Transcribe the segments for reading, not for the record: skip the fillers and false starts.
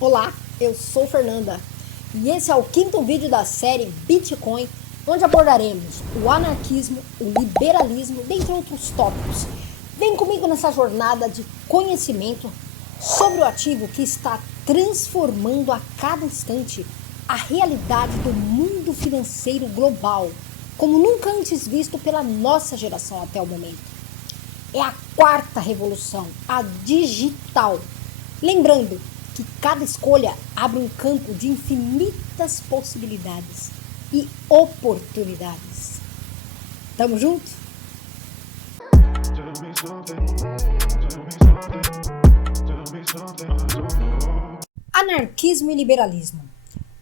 Olá, eu sou Fernanda e esse é o quinto vídeo da série Bitcoin, onde abordaremos o anarquismo, o liberalismo, dentre outros tópicos. Vem comigo nessa jornada de conhecimento sobre o ativo que está transformando a cada instante a realidade do mundo financeiro global, como nunca antes visto pela nossa geração até o momento. É a quarta revolução, a digital. Lembrando que cada escolha abre um campo de infinitas possibilidades e oportunidades. Tamo junto? Anarquismo e liberalismo.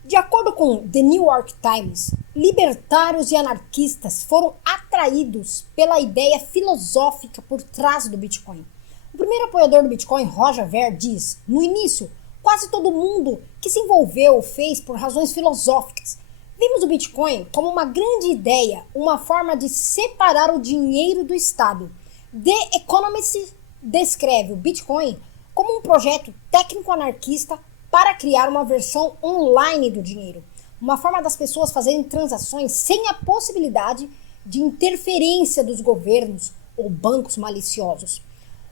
De acordo com The New York Times, libertários e anarquistas foram atraídos pela ideia filosófica por trás do Bitcoin. O primeiro apoiador do Bitcoin, Roger Ver, diz: no início, quase todo mundo que se envolveu fez por razões filosóficas. Vimos o Bitcoin como uma grande ideia, uma forma de separar o dinheiro do Estado. The Economist descreve o Bitcoin como um projeto técnico-anarquista para criar uma versão online do dinheiro, uma forma das pessoas fazerem transações sem a possibilidade de interferência dos governos ou bancos maliciosos.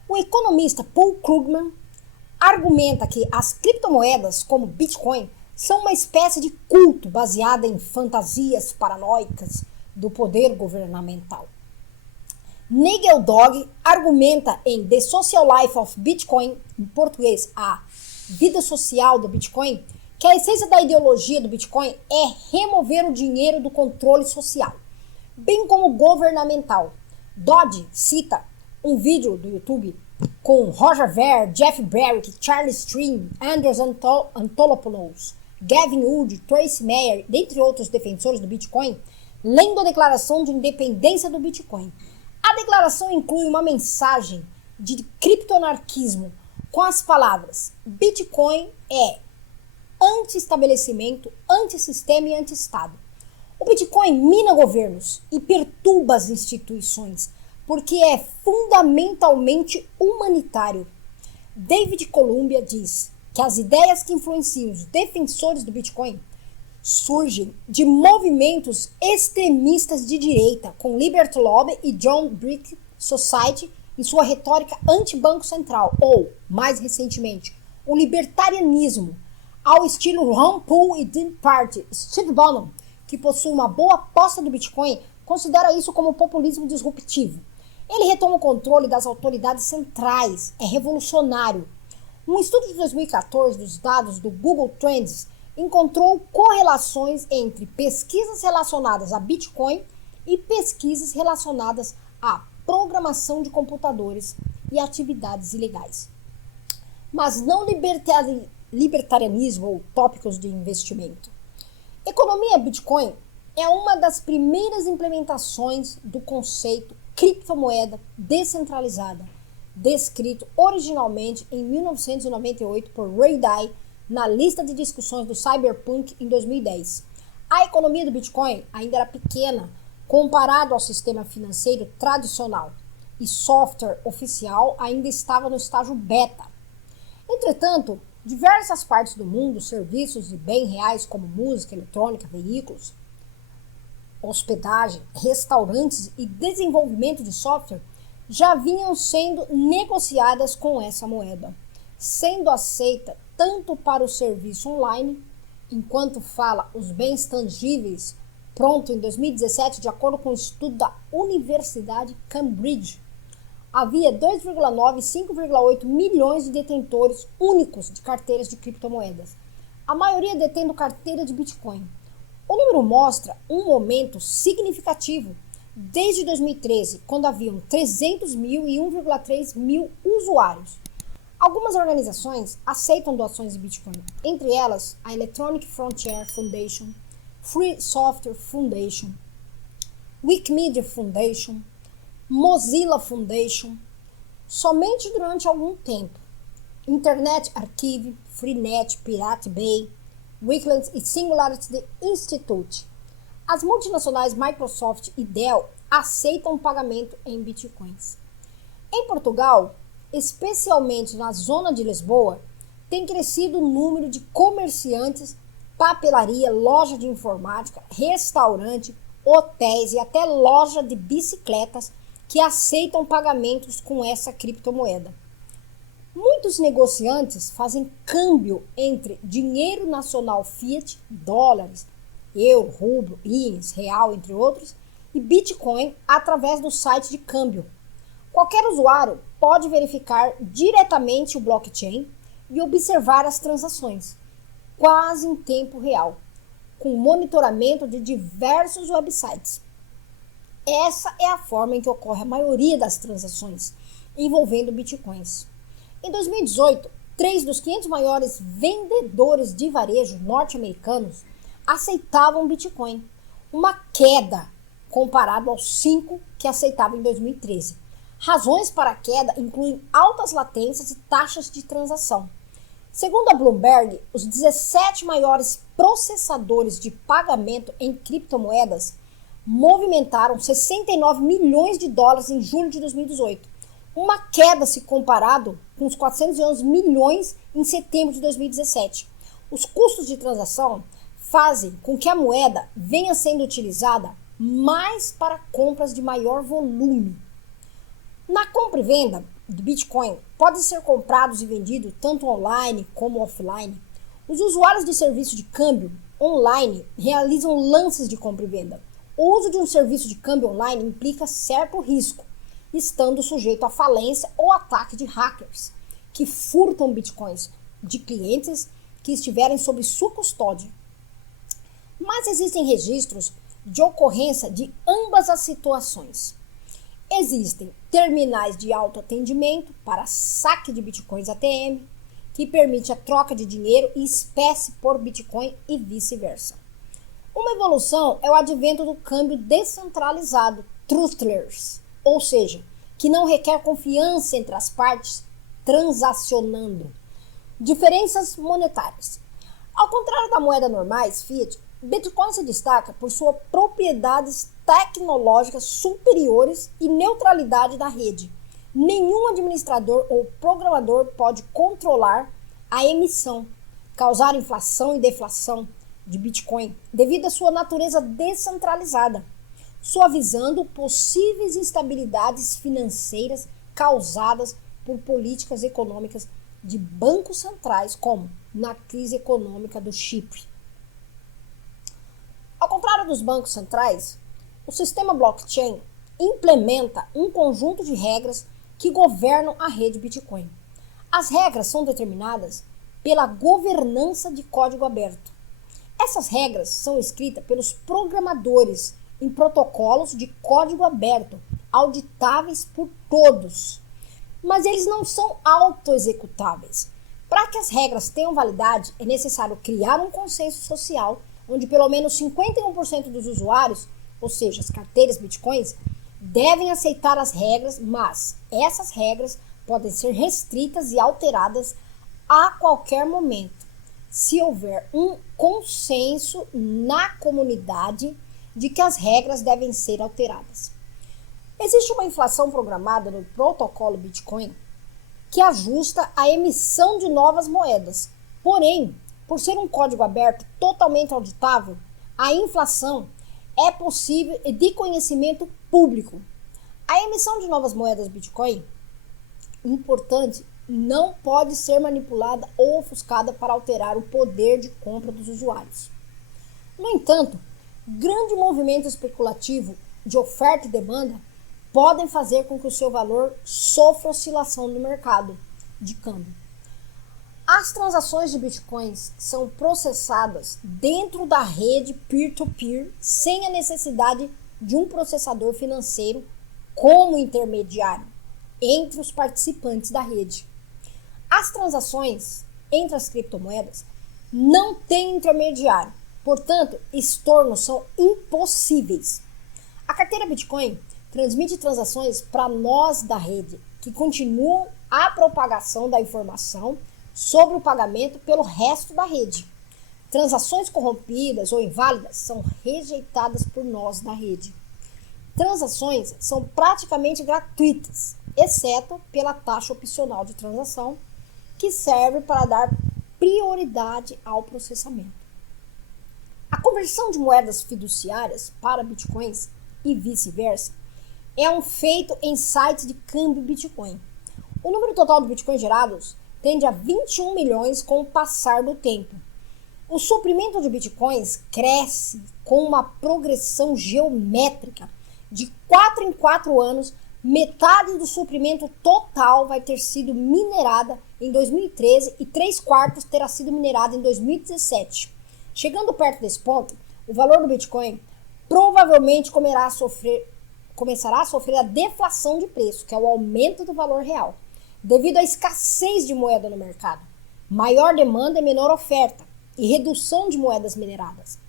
O economista Paul Krugman argumenta que as criptomoedas, como Bitcoin, são uma espécie de culto baseada em fantasias paranoicas do poder governamental. Nigel Dog argumenta em The Social Life of Bitcoin, em português, a vida social do Bitcoin, que a essência da ideologia do Bitcoin é remover o dinheiro do controle social, bem como governamental. Dodd cita um vídeo do YouTube com Roger Ver, Jeff Barrick, Charlie Stream, Andrews Antonopoulos, Gavin Wood, Tracy Mayer, dentre outros defensores do Bitcoin, lendo a Declaração de Independência do Bitcoin. A declaração inclui uma mensagem de criptoanarquismo com as palavras: Bitcoin é anti-estabelecimento, anti-sistema e anti-estado. O Bitcoin mina governos e perturba as instituições, porque é fundamentalmente humanitário. David Columbia diz que as ideias que influenciam os defensores do Bitcoin surgem de movimentos extremistas de direita, com Liberty Lobby e John Brick Society em sua retórica anti-banco central, ou, mais recentemente, o libertarianismo, ao estilo Ron Paul e Tea Party. Steve Bannon, que possui uma boa aposta do Bitcoin, considera isso como populismo disruptivo. Ele retoma o controle das autoridades centrais, é revolucionário. Um estudo de 2014 dos dados do Google Trends encontrou correlações entre pesquisas relacionadas a Bitcoin e pesquisas relacionadas a programação de computadores e atividades ilegais. Mas não libertarianismo ou tópicos de investimento. Economia Bitcoin é uma das primeiras implementações do conceito criptomoeda descentralizada, descrito originalmente em 1998 por Ray Dai na lista de discussões do Cyberpunk em 2010. A economia do Bitcoin ainda era pequena comparado ao sistema financeiro tradicional, e software oficial ainda estava no estágio beta. Entretanto, diversas partes do mundo, serviços e bens reais como música, eletrônica, veículos, hospedagem, restaurantes e desenvolvimento de software já vinham sendo negociadas com essa moeda, sendo aceita tanto para o serviço online, enquanto fala os bens tangíveis, pronto em 2017, de acordo com um estudo da Universidade Cambridge. Havia 2,9 e 5,8 milhões de detentores únicos de carteiras de criptomoedas, a maioria detendo carteira de Bitcoin. O número mostra um momento significativo desde 2013, quando haviam 300 mil e 1,3 mil usuários. Algumas organizações aceitam doações de Bitcoin, entre elas a Electronic Frontier Foundation, Free Software Foundation, Wikimedia Foundation, Mozilla Foundation. Somente durante algum tempo, Internet Archive, Freenet, Pirate Bay, Wikileaks e Singularity Institute. As multinacionais Microsoft e Dell aceitam pagamento em bitcoins. Em Portugal, especialmente na zona de Lisboa, tem crescido o número de comerciantes, papelaria, loja de informática, restaurante, hotéis e até loja de bicicletas que aceitam pagamentos com essa criptomoeda. Muitos negociantes fazem câmbio entre dinheiro nacional fiat, dólares, euro, rublo, ienes, real, entre outros, e Bitcoin através do site de câmbio. Qualquer usuário pode verificar diretamente o blockchain e observar as transações, quase em tempo real, com monitoramento de diversos websites. Essa é a forma em que ocorre a maioria das transações envolvendo bitcoins. Em 2018, 3 dos 500 maiores vendedores de varejo norte-americanos aceitavam Bitcoin, uma queda comparado aos 5 que aceitavam em 2013. Razões para a queda incluem altas latências e taxas de transação. Segundo a Bloomberg, os 17 maiores processadores de pagamento em criptomoedas movimentaram 69 milhões de dólares em julho de 2018, uma queda se comparado com os 411 milhões em setembro de 2017. Os custos de transação fazem com que a moeda venha sendo utilizada mais para compras de maior volume. Na compra e venda do Bitcoin, podem ser comprados e vendidos tanto online como offline. Os usuários de serviço de câmbio online realizam lances de compra e venda. O uso de um serviço de câmbio online implica certo risco, estando sujeito à falência ou ataque de hackers, que furtam bitcoins de clientes que estiverem sob sua custódia. Mas existem registros de ocorrência de ambas as situações. Existem terminais de autoatendimento para saque de bitcoins ATM, que permite a troca de dinheiro e espécie por bitcoin e vice-versa. Uma evolução é o advento do câmbio descentralizado, truthless, ou seja, que não requer confiança entre as partes transacionando. Diferenças monetárias. Ao contrário da moeda normais, fiat, Bitcoin se destaca por suas propriedades tecnológicas superiores e neutralidade da rede. Nenhum administrador ou programador pode controlar a emissão, causar inflação e deflação de Bitcoin devido à sua natureza descentralizada, suavizando possíveis instabilidades financeiras causadas por políticas econômicas de bancos centrais, como na crise econômica do Chipre. Ao contrário dos bancos centrais, o sistema blockchain implementa um conjunto de regras que governam a rede Bitcoin. As regras são determinadas pela governança de código aberto. Essas regras são escritas pelos programadores em protocolos de código aberto, auditáveis por todos. Mas eles não são autoexecutáveis. Para que as regras tenham validade, é necessário criar um consenso social onde pelo menos 51% dos usuários, ou seja, as carteiras Bitcoins, devem aceitar as regras, mas essas regras podem ser restritas e alteradas a qualquer momento, se houver um consenso na comunidade de que as regras devem ser alteradas. Existe uma inflação programada no protocolo Bitcoin que ajusta a emissão de novas moedas. Porém, por ser um código aberto totalmente auditável, a inflação é possível e de conhecimento público. A emissão de novas moedas Bitcoin, importante, não pode ser manipulada ou ofuscada para alterar o poder de compra dos usuários. No entanto, grande movimento especulativo de oferta e demanda podem fazer com que o seu valor sofra oscilação no mercado de câmbio. As transações de bitcoins são processadas dentro da rede peer-to-peer sem a necessidade de um processador financeiro como intermediário entre os participantes da rede. As transações entre as criptomoedas não têm intermediário, portanto, estornos são impossíveis. A carteira Bitcoin transmite transações para nós da rede, que continuam a propagação da informação sobre o pagamento pelo resto da rede. Transações corrompidas ou inválidas são rejeitadas por nós da rede. Transações são praticamente gratuitas, exceto pela taxa opcional de transação, que serve para dar prioridade ao processamento. A conversão de moedas fiduciárias para bitcoins e vice-versa é um feito em sites de câmbio Bitcoin. O número total de bitcoins gerados tende a 21 milhões com o passar do tempo. O suprimento de bitcoins cresce com uma progressão geométrica. De 4 em 4 anos, metade do suprimento total vai ter sido minerada em 2013 e 3/4 terá sido minerada em 2017. Chegando perto desse ponto, o valor do Bitcoin provavelmente começará a sofrer a deflação de preço, que é o aumento do valor real, devido à escassez de moeda no mercado, maior demanda e menor oferta, e redução de moedas mineradas.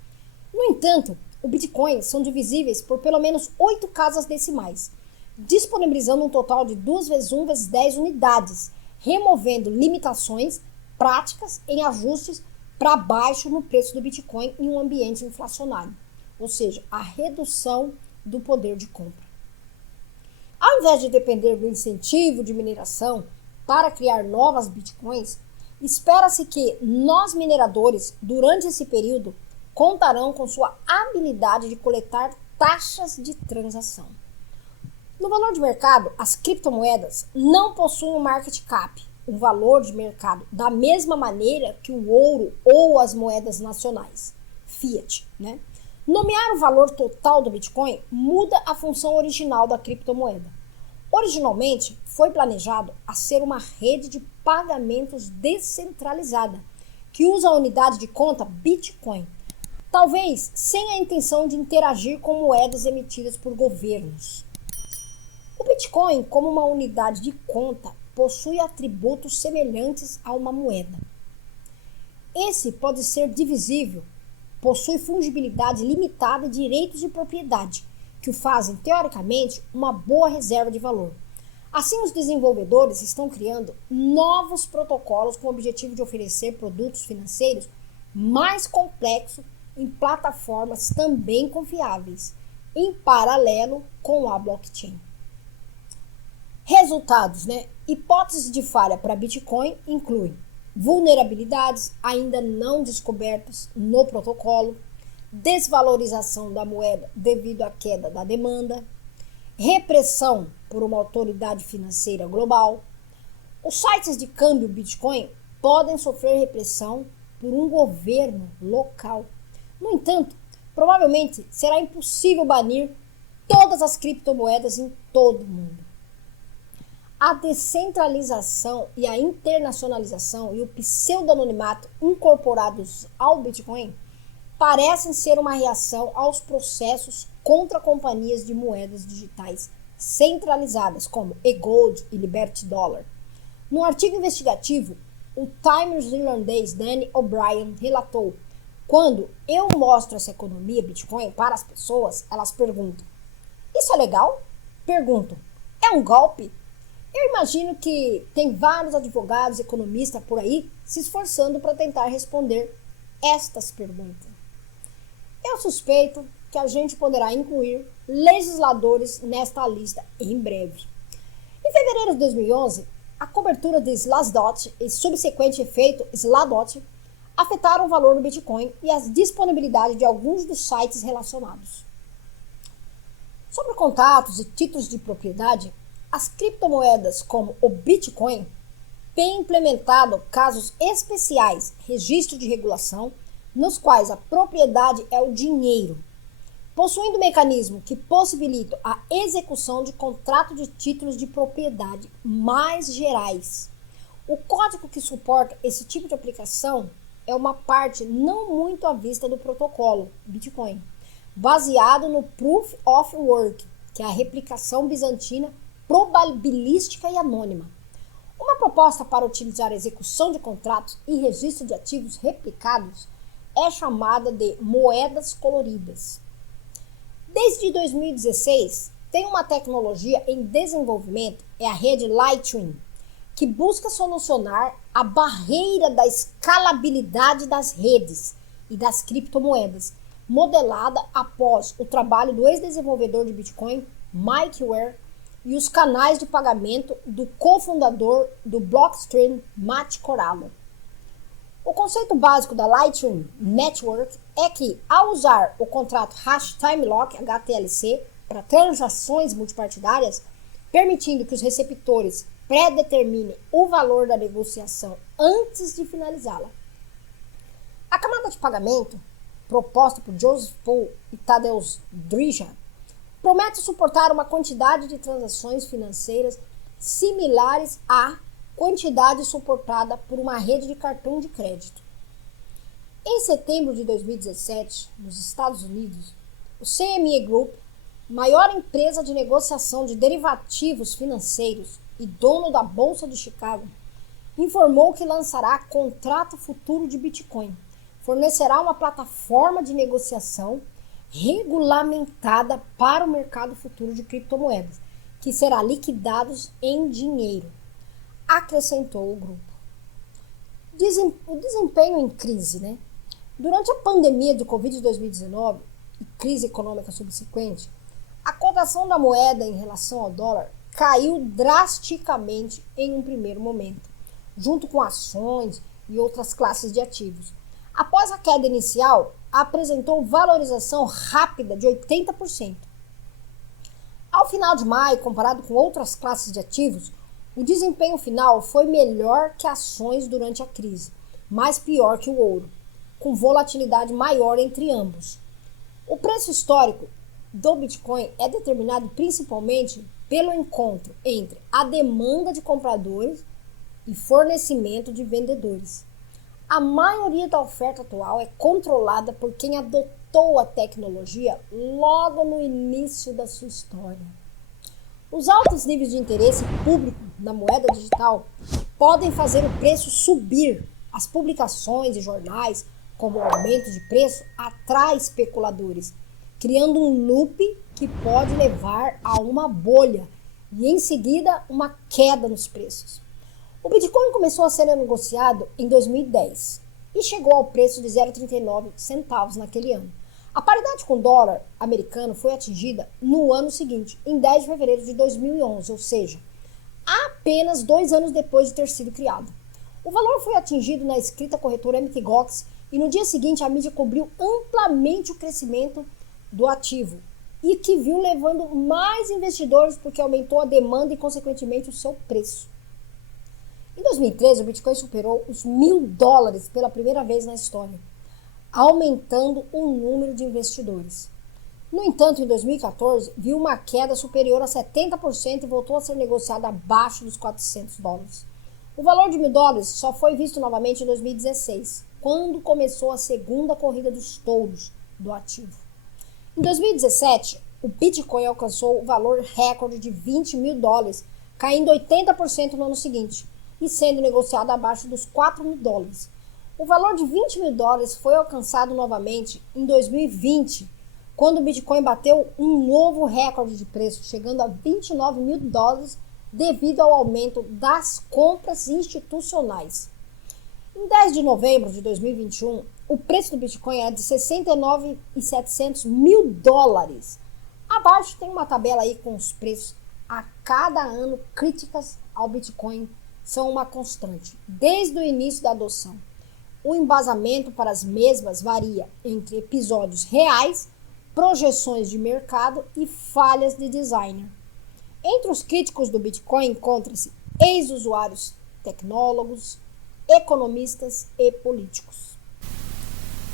No entanto, os Bitcoins são divisíveis por pelo menos 8 casas decimais, disponibilizando um total de 2 vezes 1 vezes 10 unidades, removendo limitações práticas em ajustes para baixo no preço do Bitcoin em um ambiente inflacionário, ou seja, a redução do poder de compra. Ao invés de depender do incentivo de mineração para criar novas Bitcoins, espera-se que nós mineradores, durante esse período, contarão com sua habilidade de coletar taxas de transação. No valor de mercado, as criptomoedas não possuem um market cap, um valor de mercado, da mesma maneira que o ouro ou as moedas nacionais, fiat, né? Nomear o valor total do Bitcoin muda a função original da criptomoeda. Originalmente, foi planejado a ser uma rede de pagamentos descentralizada, que usa a unidade de conta Bitcoin, talvez sem a intenção de interagir com moedas emitidas por governos. O Bitcoin, como uma unidade de conta, possui atributos semelhantes a uma moeda. Esse pode ser divisível, possui fungibilidade limitada e direitos de propriedade, que o fazem, teoricamente, uma boa reserva de valor. Assim, os desenvolvedores estão criando novos protocolos com o objetivo de oferecer produtos financeiros mais complexos em plataformas também confiáveis, em paralelo com a blockchain. Resultados, Hipóteses de falha para Bitcoin incluem vulnerabilidades ainda não descobertas no protocolo, desvalorização da moeda devido à queda da demanda, repressão por uma autoridade financeira global. Os sites de câmbio Bitcoin podem sofrer repressão por um governo local. No entanto, provavelmente será impossível banir todas as criptomoedas em todo o mundo. A descentralização e a internacionalização e o pseudo-anonimato incorporados ao Bitcoin parecem ser uma reação aos processos contra companhias de moedas digitais centralizadas, como eGold e Liberty Dollar. No artigo investigativo, o Times irlandês Danny O'Brien relatou: quando eu mostro essa economia Bitcoin para as pessoas, elas perguntam: isso é legal? Perguntam: é um golpe? Eu imagino que tem vários advogados, economistas por aí se esforçando para tentar responder estas perguntas. Eu suspeito que a gente poderá incluir legisladores nesta lista em breve. Em fevereiro de 2011, a cobertura de Slashdot e subsequente efeito Slashdot afetaram o valor do Bitcoin e a disponibilidade de alguns dos sites relacionados. Sobre contatos e títulos de propriedade, as criptomoedas como o Bitcoin têm implementado casos especiais, registro de regulação, nos quais a propriedade é o dinheiro, possuindo um mecanismo que possibilita a execução de contrato de títulos de propriedade mais gerais. O código que suporta esse tipo de aplicação é uma parte não muito à vista do protocolo Bitcoin, baseado no Proof of Work, que é a replicação bizantina probabilística e anônima. Uma proposta para utilizar a execução de contratos e registro de ativos replicados é chamada de moedas coloridas. Desde 2016, tem uma tecnologia em desenvolvimento, é a rede Lightning, que busca solucionar a barreira da escalabilidade das redes e das criptomoedas, modelada após o trabalho do ex-desenvolvedor de Bitcoin, Mike Ware, e os canais de pagamento do cofundador do Blockstream, Matt Corallo. O conceito básico da Lightning Network é que, ao usar o contrato Hash Time Lock HTLC para transações multipartidárias, permitindo que os receptores pré-determinem o valor da negociação antes de finalizá-la. A camada de pagamento, proposta por Joseph Poole e Tadeusz Drija, promete suportar uma quantidade de transações financeiras similares à quantidade suportada por uma rede de cartão de crédito. Em setembro de 2017, nos Estados Unidos, o CME Group, maior empresa de negociação de derivativos financeiros e dono da Bolsa de Chicago, informou que lançará contrato futuro de Bitcoin. Fornecerá uma plataforma de negociação regulamentada para o mercado futuro de criptomoedas, que será liquidado em dinheiro, acrescentou o grupo. O desempenho em crise, Durante a pandemia de Covid de 2019 e crise econômica subsequente, a cotação da moeda em relação ao dólar caiu drasticamente em um primeiro momento, junto com ações e outras classes de ativos. Após a queda inicial, apresentou valorização rápida de 80%. Ao final de maio, comparado com outras classes de ativos, o desempenho final foi melhor que ações durante a crise, mas pior que o ouro, com volatilidade maior entre ambos. O preço histórico do Bitcoin é determinado principalmente pelo encontro entre a demanda de compradores e fornecimento de vendedores. A maioria da oferta atual é controlada por quem adotou a tecnologia logo no início da sua história. Os altos níveis de interesse público na moeda digital podem fazer o preço subir. As publicações e jornais, como o aumento de preço, atrai especuladores, criando um loop que pode levar a uma bolha e, em seguida, uma queda nos preços. O Bitcoin começou a ser negociado em 2010 e chegou ao preço de 0,39 centavos naquele ano. A paridade com o dólar americano foi atingida no ano seguinte, em 10 de fevereiro de 2011, ou seja, apenas 2 anos depois de ter sido criado. O valor foi atingido na escrita corretora Mt. Gox e no dia seguinte a mídia cobriu amplamente o crescimento do ativo e que viu levando mais investidores porque aumentou a demanda e, consequentemente, o seu preço. Em 2013, o Bitcoin superou os $1.000 pela primeira vez na história, aumentando o número de investidores. No entanto, em 2014, viu uma queda superior a 70% e voltou a ser negociado abaixo dos $400. O valor de $1.000 só foi visto novamente em 2016, quando começou a segunda corrida dos touros do ativo. Em 2017, o Bitcoin alcançou o valor recorde de $20.000, caindo 80% no ano seguinte e sendo negociado abaixo dos $4.000. O valor de $20.000 foi alcançado novamente em 2020, quando o Bitcoin bateu um novo recorde de preço, chegando a $29.000 devido ao aumento das compras institucionais. Em 10 de novembro de 2021, o preço do Bitcoin é de $69.700.000. Abaixo tem uma tabela aí com os preços a cada ano. Críticas ao Bitcoin são uma constante, desde o início da adoção. O embasamento para as mesmas varia entre episódios reais, projeções de mercado e falhas de designer. Entre os críticos do Bitcoin encontram-se ex-usuários, tecnólogos, economistas e políticos.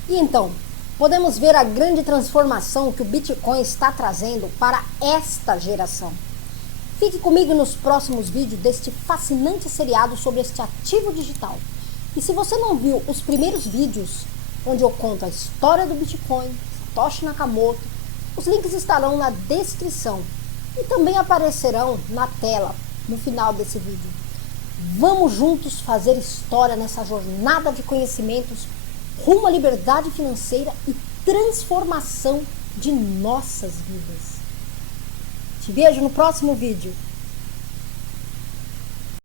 E então, podemos ver a grande transformação que o Bitcoin está trazendo para esta geração. Fique comigo nos próximos vídeos deste fascinante seriado sobre este ativo digital. E se você não viu os primeiros vídeos, onde eu conto a história do Bitcoin, Satoshi Nakamoto, os links estarão na descrição e também aparecerão na tela no final desse vídeo. Vamos juntos fazer história nessa jornada de conhecimentos rumo à liberdade financeira e transformação de nossas vidas. Te vejo no próximo vídeo.